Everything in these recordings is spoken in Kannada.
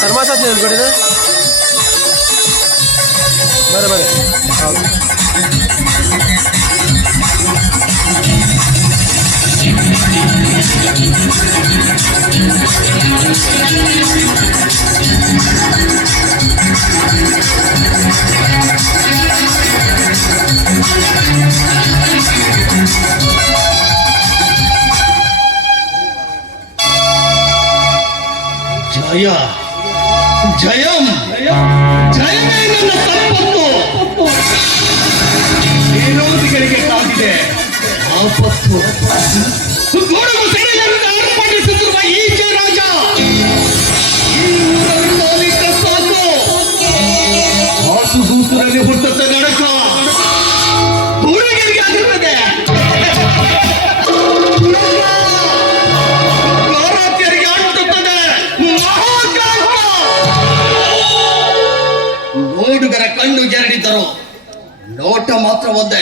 ಥರ್ಮಾಸಸ್ ನಿಲ್ಕೊಂಡಿದೆ ಬರೇ ಬರೇ ಹೌದು ಜಯ. ಜಯಂ. ಜಯವೇ ನನ್ನ ಸಂಪತ್ತು. ಆಪತ್ತು. ಗೊಡಗು ಸೆರೆಯಿಂದ ಅರ್ಪಣಿಸುತ್ತಿರುವ ಈ ರಾಜ ಮಾತ್ರ ಒಂದೇ.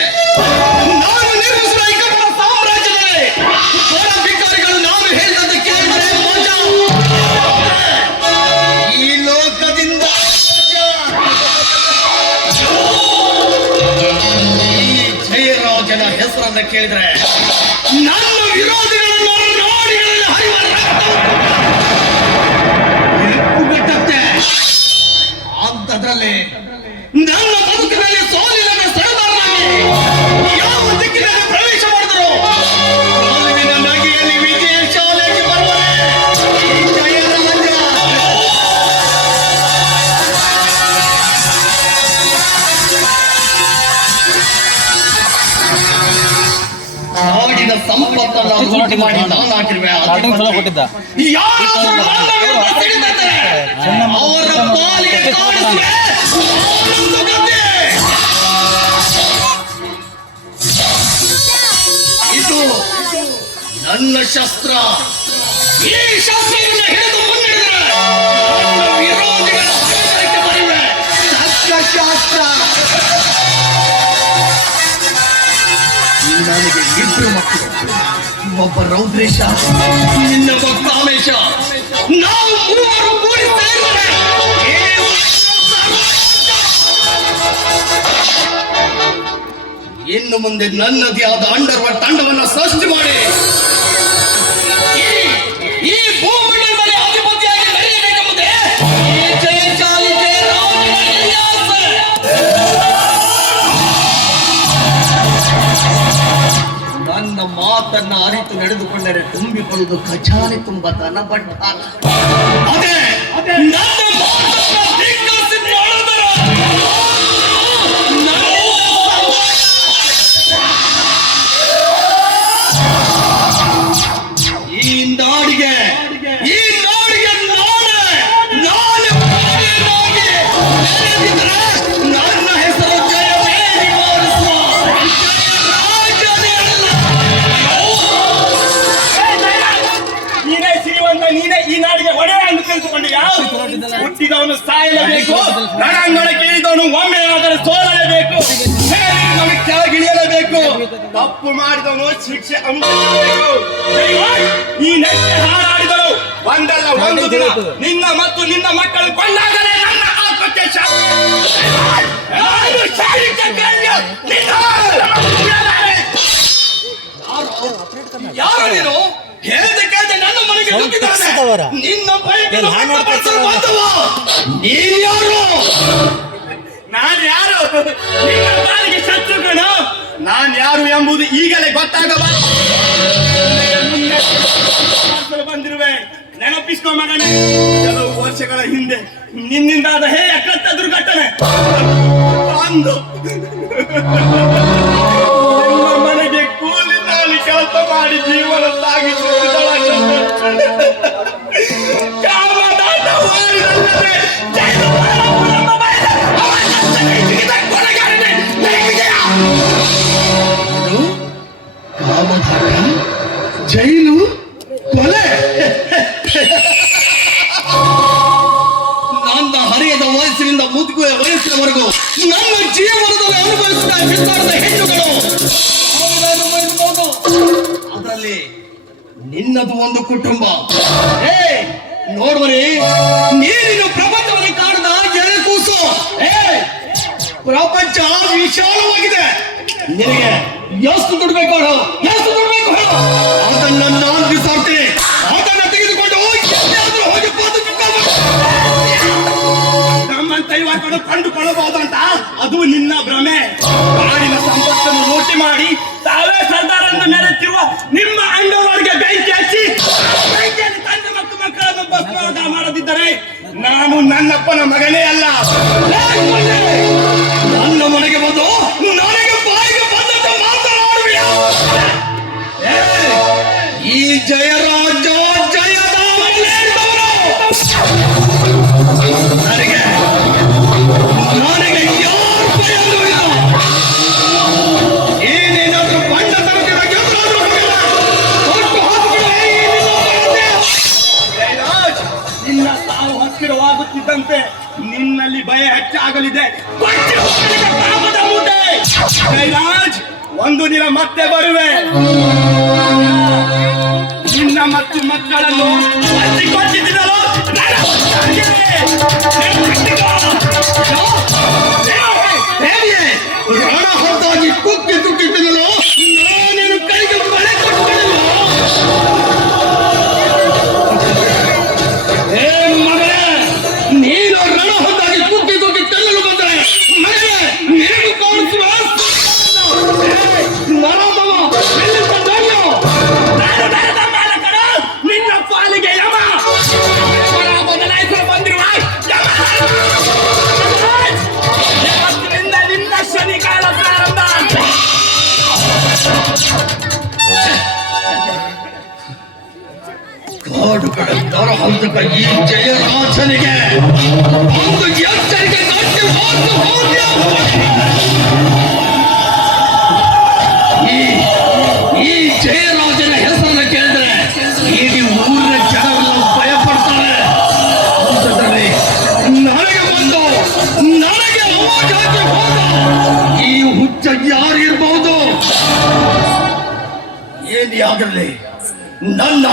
ನಾನು ನಿರ್ಮಿಸಿದ ಈ ಕನ್ನಡ ಸಾಮ್ರಾಜ್ಯದಲ್ಲಿ ಹೊರ ಭಿಕಾರಿಗಳು ನಾನು ಹೇಳಿದಂತೆ ಕೇಳಿದರೆ ಮೋಜ ಈ ಲೋಕದಿಂದ ಈ ಜಯರಾಜನ ಹೆಸರನ್ನ ಕೇಳಿದ್ರೆ ನನ್ನ ವಿರೋಧಿಗಳನ್ನು ಮಾಡಿ ನಾನು ಹಾಕಿರುವೆ ಕೊಟ್ಟಿದ್ದ. ಅವರ ಪಾಲಿಗೆ ಕಾಣಿಸುವೆ ಇದು ನನ್ನ ಶಸ್ತ್ರ. ಈ ಶಸ್ತ್ರವನ್ನು ಹಿಡಿದು ಒಬ್ಬ ರೌದ್ರೇಶ. ಇನ್ನೊಬ್ಬ ಕಾಮೇಶ. ನಾವು ಮೂವರು ಕೂಡಿ ಸೇರಿದರೆ ಇನ್ನು ಮುಂದೆ ನನ್ನದೇ ಆದ ಅಂಡರ್ವ ತಂಡವನ್ನ ಸೃಷ್ಟಿ ಮಾಡಿ. ಈ- ಈ ಮಾತನ್ನ ಅರಿತು ನಡೆದುಕೊಂಡರೆ ತುಂಬಿಕೊಳ್ಳುವುದು ಖಜಾನೆ ತುಂಬ ಬಟ್ ಅದೇ ಹುಟ್ಟಿದವನು ಸಾಯಲೇಬೇಕು ರಣಂಗಳಕ್ಕೆ ಇಳಿದವನು ಒಮ್ಮೆ ಆದರೆ ಸೋಲಲೇಬೇಕು. ನಮಗೆ ಕೆಳಗಿಳಿಯಲೇಬೇಕು. ತಪ್ಪು ಮಾಡಿದವನು ಶಿಕ್ಷೆ ಅನುಭವಿಸಬೇಕು ಈ ನೆಟ್ಟೆ ಹಾಡಾಡಿದರು ಒಂದಲ್ಲ ಒಂದು ದಿನ. ನಿನ್ನ ಮತ್ತು ನಿನ್ನ ಮಕ್ಕಳು ಕೊಂಡಾಗಲೇ ನನ್ನ ಆತ್ಮಕ್ಕೆ ಯಾರು ನೀನು? ಹೇಳಿದ ಕೇಳಿದೆ ನನ್ನ ಮನೆಗೆ? ನಿನ್ನ ಬೈಕಿನ ಬಂದವ. ನೀನ್ ಯಾರು? ಪಾಲಿಗೆ ಶತ್ರುಗಳು ನಾನು ಯಾರು ಎಂಬುದು ಈಗಲೇ ಗೊತ್ತಾಗಬಾರದು ಬಂದಿರುವೆ. ನೆನಪಿಸ್ಕೊ ಮಗನೇ. ಕೆಲವು ವರ್ಷಗಳ ಹಿಂದೆ ನಿನ್ನಿಂದಾದ ಹೇ ಅಕ್ಕತ್ತ ದುರ್ಘಟನೆ. ಅಂದು ನಿಮ್ಮ ಮನೆಗೆ ಕೂಲಿ ನಾಲಿ ಕೆಲಸ ಮಾಡಿ ಜೀವನ ಸಾಗಿಸುತ್ತಿದ್ದಳ ನಿನ್ನದು ಒಂದು ಕುಟುಂಬ. ಏ ನೋಡುವರಿ ನೀರಿನ ಪ್ರಪಂಚವನ್ನು ಕಾಣದ ಎಳೆ ಕೂಸು. ಏ ಪ್ರಪಂಚ ವಿಶಾಲವಾಗಿದೆ. ನಿನಗೆ ಎಷ್ಟು ದುಡ್ಬೇಕು ಎಷ್ಟು ದುಡ್ಬೇಕು ಹೇಳು. ಅದನ್ನ ನಾನು ಅದನ್ನ ತೆಗೆದುಕೊಂಡು ಎಲ್ಲಿಯಾದ್ರೂ ಹೋಗಿ ಬಂದು ನಮ್ಮಂತ ಯುವಕರು ಅಂತ ಅದು ನಿನ್ನ ಭ್ರಮೆ. ಕಾಡಿನ ಸಂಪತ್ತನ್ನು ಲೂಟಿ ಮಾಡಿ ಸಾವು ಹತ್ತಿರವಾಗುತ್ತಿದ್ದಂತೆ ನಿನ್ನಲ್ಲಿ ಭಯ ಹೆಚ್ಚಾಗಲಿದೆ. ಜಯರಾಜ್ ಒಂದು ದಿನ ಮತ್ತೆ ಬರುವೆ. ಮಕ್ಕಳನ್ನು ಹಚ್ಚಿಕೊಟ್ಟಿದ್ದೀನಲ್ಲೋ, ಕಾಡುಗಳ ದರ ಹಂತಕ ಈ ಜಯರಾಜನಿಗೆ ಒಂದು ಎಚ್ಚರಿಕೆ ಈ ಜಯರಾಜನ ಹೆಸರನ್ನು ಕೇಳಿದ್ರೆ ಇಡೀ ಊರಿನ ಜನರೆಲ್ಲ ಭಯ ಪಡ್ತಾರೆ ನನಗೆ ಬಂದು, ನನಗೆ ಈ ಹುಚ್ಚ ಯಾರಿರ್ಬಹುದು ಏನೇ ಆಗಲಿ ನನ್ನ